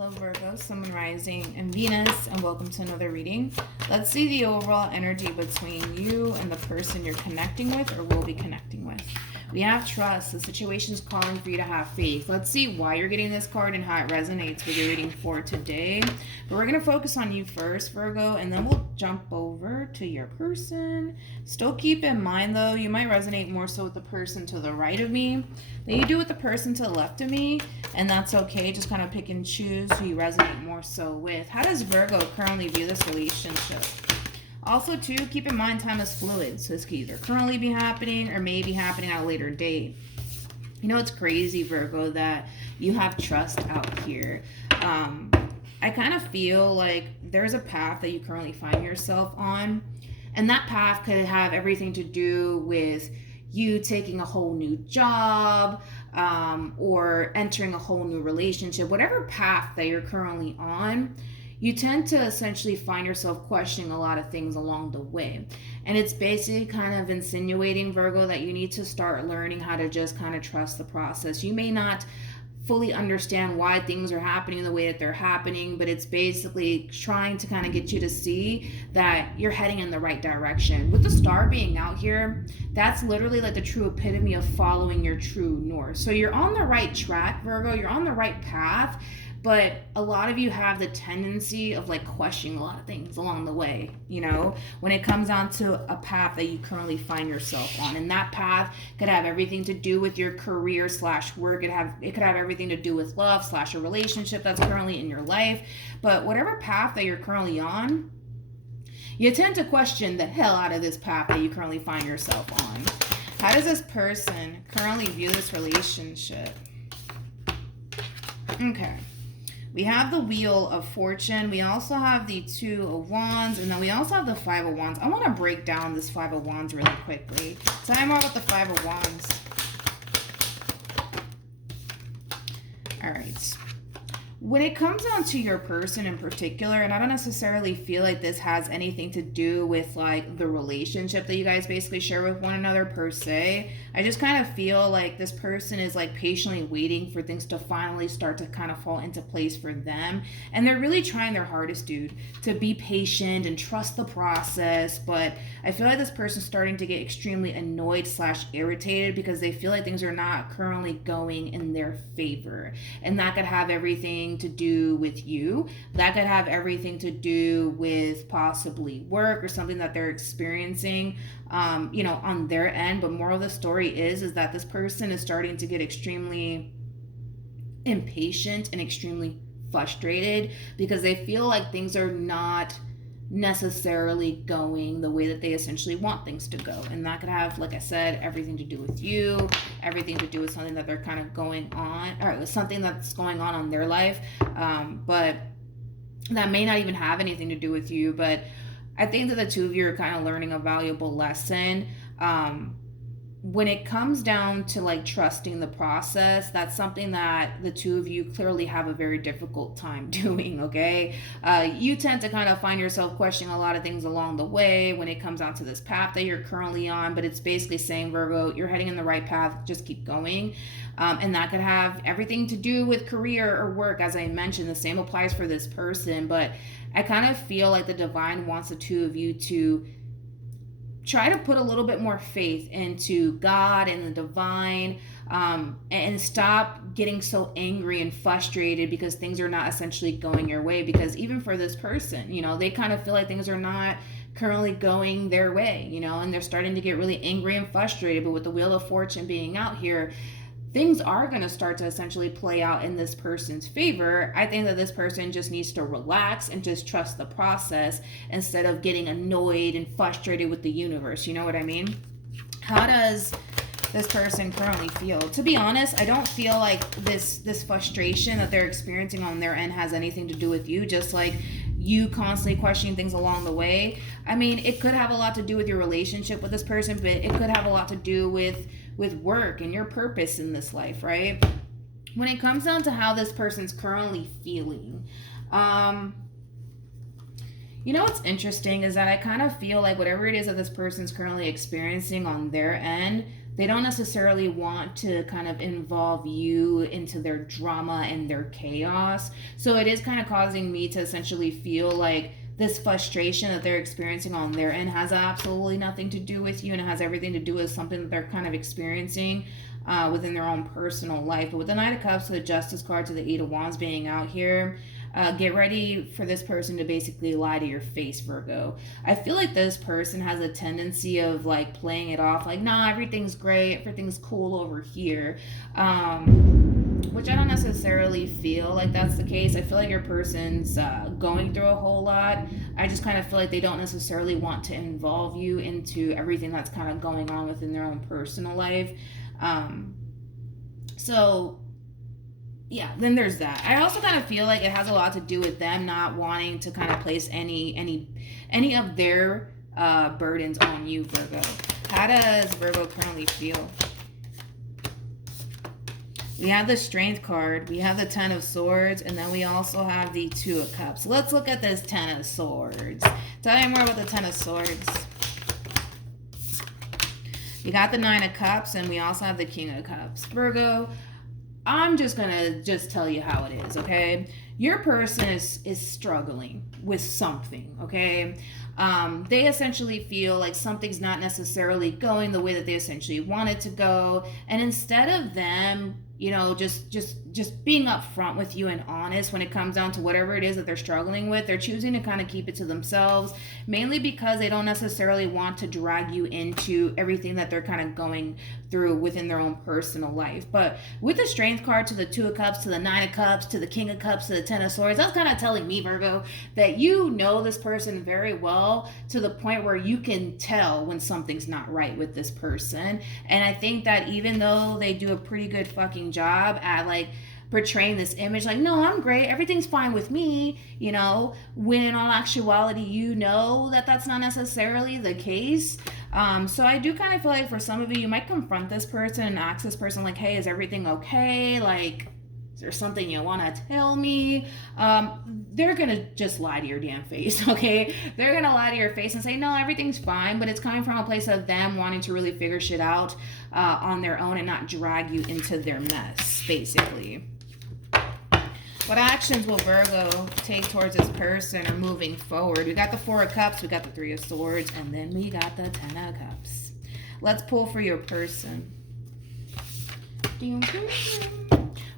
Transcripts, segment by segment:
Hello Virgo, Sun, Moon, Rising, and Venus, and welcome to another reading. Let's see the overall energy between you and the person you're connecting with or will be connecting with. We have trust. The situation is calling for you to have faith. Let's see why you're getting this card and how it resonates with your reading for today. But we're going to focus on you first, Virgo, and then we'll jump over to your person. Still keep in mind, though, you might resonate more so with the person to the right of me than you do with the person to the left of me, and that's okay. Just kind of pick and choose who you resonate more so with. How does Virgo currently view this relationship? Also, too, keep in mind time is fluid, so this could either currently be happening or may be happening at a later date. You know, it's crazy, Virgo, that you have trust out here. I kind of feel like there's a path that you currently find yourself on, and that path could have everything to do with you taking a whole new job, or entering a whole new relationship. Whatever path that you're currently on, you tend to essentially find yourself questioning a lot of things along the way. And it's basically kind of insinuating, Virgo, that you need to start learning how to just kind of trust the process. You may not fully understand why things are happening the way that they're happening, but it's basically trying to kind of get you to see that you're heading in the right direction. With the star being out here, that's literally like the true epitome of following your true north. So you're on the right track, Virgo, you're on the right path, but a lot of you have the tendency of like questioning a lot of things along the way, you know, when it comes down to a path that you currently find yourself on. And that path could have everything to do with your career / work. It could have everything to do with love / a relationship that's currently in your life. But whatever path that you're currently on, you tend to question the hell out of this path that you currently find yourself on. How does this person currently view this relationship? Okay. We have the Wheel of Fortune. We also have the Two of Wands. And then we also have the Five of Wands. I want to break down this Five of Wands really quickly. Tell me more about the Five of Wands. All right. When it comes down to your person in particular, and I don't necessarily feel like this has anything to do with like the relationship that you guys basically share with one another per se, I just kind of feel like this person is like patiently waiting for things to finally start to kind of fall into place for them. And they're really trying their hardest, dude, to be patient and trust the process. But I feel like this person's starting to get extremely annoyed / irritated because they feel like things are not currently going in their favor. And that could have everything to do with you. That could have everything to do with possibly work or something that they're experiencing, you know, on their end. But moral of the story is that this person is starting to get extremely impatient and extremely frustrated because they feel like things are not necessarily going the way that they essentially want things to go. And that could have, like I said, everything to do with you, everything to do with something that they're kind of going on, or something that's going on their life, but that may not even have anything to do with you. But I think that the two of you are kind of learning a valuable lesson. When it comes down to like trusting the process, that's something that the two of you clearly have a very difficult time doing, okay? You tend to kind of find yourself questioning a lot of things along the way when it comes down to this path that you're currently on, but it's basically saying, Virgo, you're heading in the right path, just keep going. And that could have everything to do with career or work. As I mentioned, the same applies for this person, but I kind of feel like the divine wants the two of you to try to put a little bit more faith into God and the divine, and stop getting so angry and frustrated because things are not essentially going your way. Because even for this person, you know, they kind of feel like things are not currently going their way, you know, and they're starting to get really angry and frustrated. But with the Wheel of Fortune being out here, things are going to start to essentially play out in this person's favor. I think that this person just needs to relax and just trust the process instead of getting annoyed and frustrated with the universe. You know what I mean? How does this person currently feel? To be honest, I don't feel like this frustration that they're experiencing on their end has anything to do with you, just like you constantly questioning things along the way. I mean, it could have a lot to do with your relationship with this person, but it could have a lot to do with work and your purpose in this life, right? When it comes down to how this person's currently feeling, you know what's interesting is that I kind of feel like whatever it is that this person's currently experiencing on their end, they don't necessarily want to kind of involve you into their drama and their chaos. So it is kind of causing me to essentially feel like this frustration that they're experiencing on their end has absolutely nothing to do with you, and it has everything to do with something that they're kind of experiencing within their own personal life. But with the Knight of Cups to the Justice card to the Eight of Wands being out here, get ready for this person to basically lie to your face, Virgo. I feel like this person has a tendency of like playing it off like, nah, everything's great, everything's cool over here. Which I don't necessarily feel like that's the case. I feel like your person's going through a whole lot. I just kind of feel like they don't necessarily want to involve you into everything that's kind of going on within their own personal life. So yeah, then there's that. I also kind of feel like it has a lot to do with them not wanting to kind of place any of their burdens on you, Virgo. How does Virgo currently feel? We have the Strength card, we have the Ten of Swords, and then we also have the Two of Cups. So let's look at this Ten of Swords. Tell me more about the Ten of Swords. We got the Nine of Cups, and we also have the King of Cups. Virgo, I'm just gonna tell you how it is, okay? Your person is struggling with something, okay? They essentially feel like something's not necessarily going the way that they essentially want it to go, and instead of them, you know, just being upfront with you and honest when it comes down to whatever it is that they're struggling with, they're choosing to kind of keep it to themselves, mainly because they don't necessarily want to drag you into everything that they're kind of going through within their own personal life. But with the Strength card to the Two of Cups, to the Nine of Cups, to the King of Cups, to the Ten of Swords, that's kind of telling me, Virgo, that you know this person very well to the point where you can tell when something's not right with this person. And I think that even though they do a pretty good fucking job at like portraying this image like, no, I'm great, everything's fine with me, you know, when in all actuality you know that that's not necessarily the case. So I do kind of feel like for some of you, you might confront this person and ask this person like, hey, is everything okay? Like, is there something you want to tell me? They're gonna just lie to your damn face, okay? They're gonna lie to your face and say, no, everything's fine, but it's coming from a place of them wanting to really figure shit out on their own and not drag you into their mess, basically. What actions will Virgo take towards this person or moving forward? We got the Four of Cups, we got the Three of Swords, and then we got the Ten of Cups. Let's pull for your person.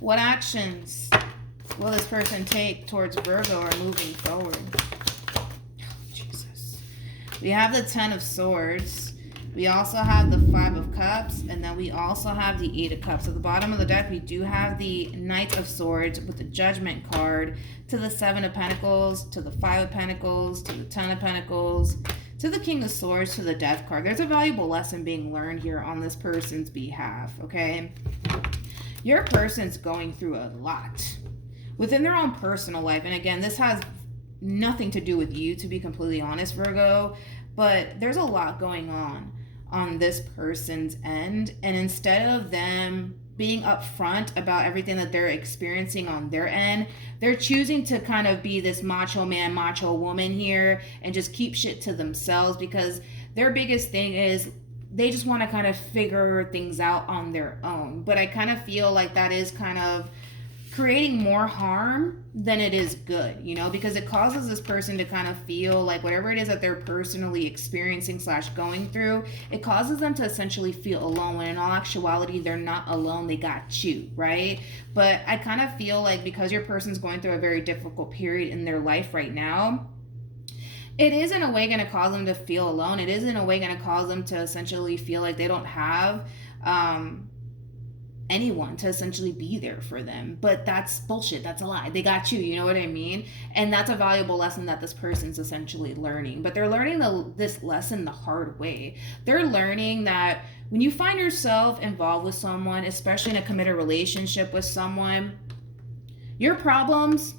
What actions will this person take towards Virgo or moving forward? Oh, Jesus. We have the Ten of Swords. We also have the Five of Cups, and then we also have the Eight of Cups. At the bottom of the deck, we do have the Knight of Swords with the Judgment card to the Seven of Pentacles, to the Five of Pentacles, to the Ten of Pentacles, to the King of Swords, to the Death card. There's a valuable lesson being learned here on this person's behalf, okay? Your person's going through a lot within their own personal life. And again, this has nothing to do with you, to be completely honest, Virgo, but there's a lot going on this person's end. And instead of them being upfront about everything that they're experiencing on their end, they're choosing to kind of be this macho man, macho woman here and just keep shit to themselves, because their biggest thing is they just want to kind of figure things out on their own. But I kind of feel like that is kind of creating more harm than it is good, you know, because it causes this person to kind of feel like whatever it is that they're personally experiencing / going through, it causes them to essentially feel alone, when in all actuality they're not alone, they got you, right? But I kind of feel like because your person's going through a very difficult period in their life right now, it is in a way going to cause them to feel alone. It is in a way going to cause them to essentially feel like they don't have anyone to essentially be there for them. But that's bullshit. That's a lie. They got you. You know what I mean? And that's a valuable lesson that this person's essentially learning. But they're learning this lesson the hard way. They're learning that when you find yourself involved with someone, especially in a committed relationship with someone, your problems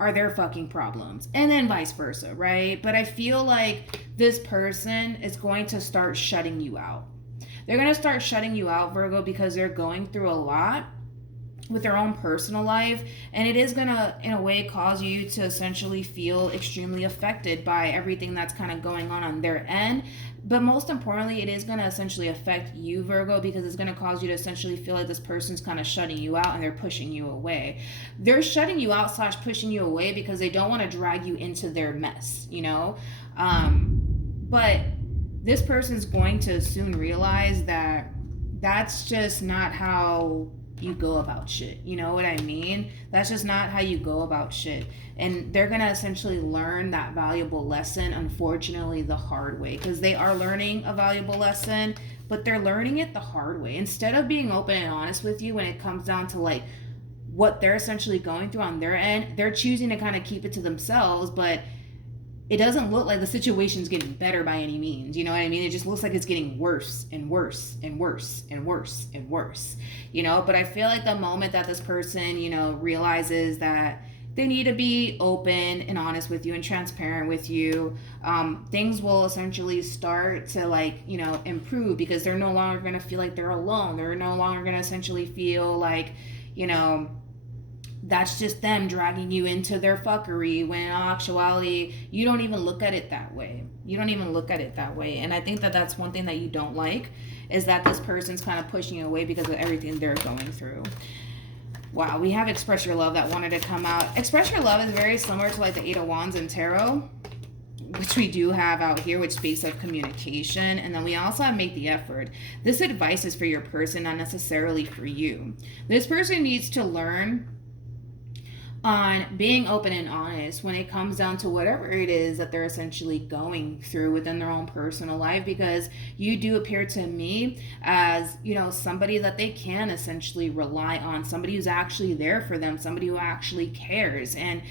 are their fucking problems, and then vice versa, right? But I feel like this person is going to start shutting you out. They're going to start shutting you out, Virgo, because they're going through a lot. with their own personal life, and it is gonna in a way cause you to essentially feel extremely affected by everything that's kind of going on their end. But most importantly, it is going to essentially affect you, Virgo, because it's going to cause you to essentially feel like this person's kind of shutting you out and they're pushing you away. They're shutting you out / pushing you away because they don't want to drag you into their mess, you know. But this person's going to soon realize that that's just not how you go about shit. You know what I mean? That's just not how you go about shit. And they're going to essentially learn that valuable lesson, unfortunately, the hard way. Because they are learning a valuable lesson, but they're learning it the hard way. Instead of being open and honest with you when it comes down to like what they're essentially going through on their end, they're choosing to kind of keep it to themselves, but it doesn't look like the situation's getting better by any means. You know what I mean? It just looks like it's getting worse and worse and worse and worse and worse, you know? But I feel like the moment that this person, you know, realizes that they need to be open and honest with you and transparent with you, things will essentially start to like, you know, improve, because they're no longer going to feel like they're alone. They're no longer going to essentially feel like, you know, that's just them dragging you into their fuckery, when in actuality, you don't even look at it that way. You don't even look at it that way. And I think that that's one thing that you don't like, is that this person's kind of pushing you away because of everything they're going through. Wow, we have Express Your Love that wanted to come out. Express Your Love is very similar to like the Eight of Wands in Tarot, which we do have out here, which speaks of communication. And then we also have Make the Effort. This advice is for your person, not necessarily for you. This person needs to learn on being open and honest when it comes down to whatever it is that they're essentially going through within their own personal life, because you do appear to me as, you know, somebody that they can essentially rely on, somebody who's actually there for them, somebody who actually cares. And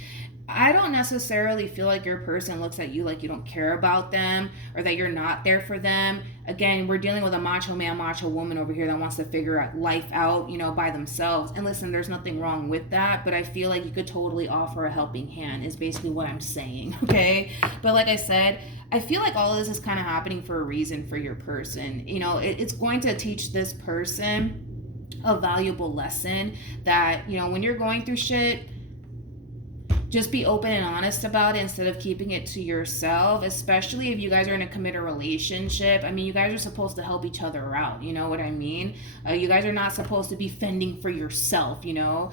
I don't necessarily feel like your person looks at you like you don't care about them or that you're not there for them. Again, we're dealing with a macho man, macho woman over here that wants to figure out life out, you know, by themselves. And listen, there's nothing wrong with that, but I feel like you could totally offer a helping hand is basically what I'm saying, okay? But like I said, I feel like all of this is kind of happening for a reason for your person. You know, it's going to teach this person a valuable lesson that, you know, when you're going through shit, just be open and honest about it instead of keeping it to yourself, especially if you guys are in a committed relationship. I mean, you guys are supposed to help each other out, you know what I mean? You guys are not supposed to be fending for yourself, you know?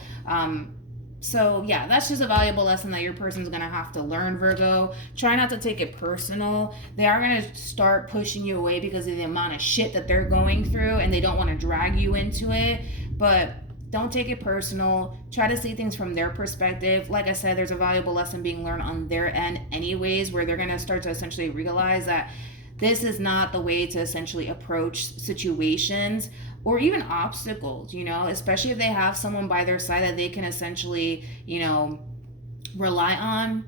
So yeah, that's just a valuable lesson that your person's gonna have to learn, Virgo. Try not to take it personal. They are gonna start pushing you away because of the amount of shit that they're going through, and they don't want to drag you into it, but don't take it personal. Try to see things from their perspective. Like I said, there's a valuable lesson being learned on their end anyways, where they're going to start to essentially realize that this is not the way to essentially approach situations or even obstacles, you know, especially if they have someone by their side that they can essentially, you know, rely on.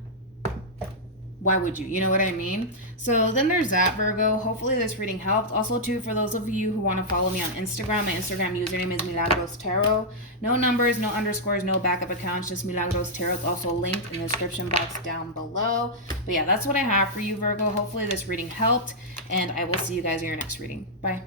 Why would you? You know what I mean? So then there's that, Virgo. Hopefully this reading helped. Also, too, for those of you who want to follow me on Instagram, my Instagram username is MilagrosTarot. No numbers, no underscores, no backup accounts, just MilagrosTarot. It's also linked in the description box down below. But yeah, that's what I have for you, Virgo. Hopefully this reading helped, and I will see you guys in your next reading. Bye.